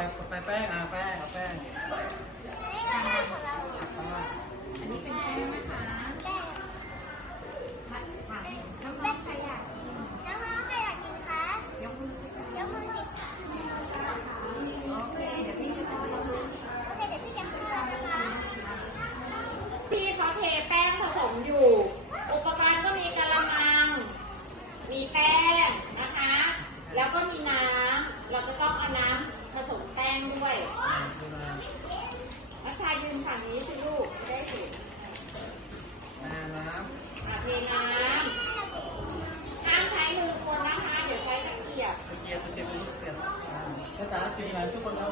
ไปแป้งอะแป้งเอาแป้งอันนี้เป็นแป้งนะคะมัดถังน้ำมันขยะยกมือสิโอเค เดี๋ยวพี่จะทำดูพี่เขาเทแป้งผสมอยู่ ฝั่งนี้สิลูกจะได้เห็นอ่น้อาะเทน้ำห้ามใช้มือคนนะคะ เดี๋ยวใช้ตะเกียบตะเกียบตะเกียบตะเกียบอ่าภาษาจีนอะไรทุกคนเอา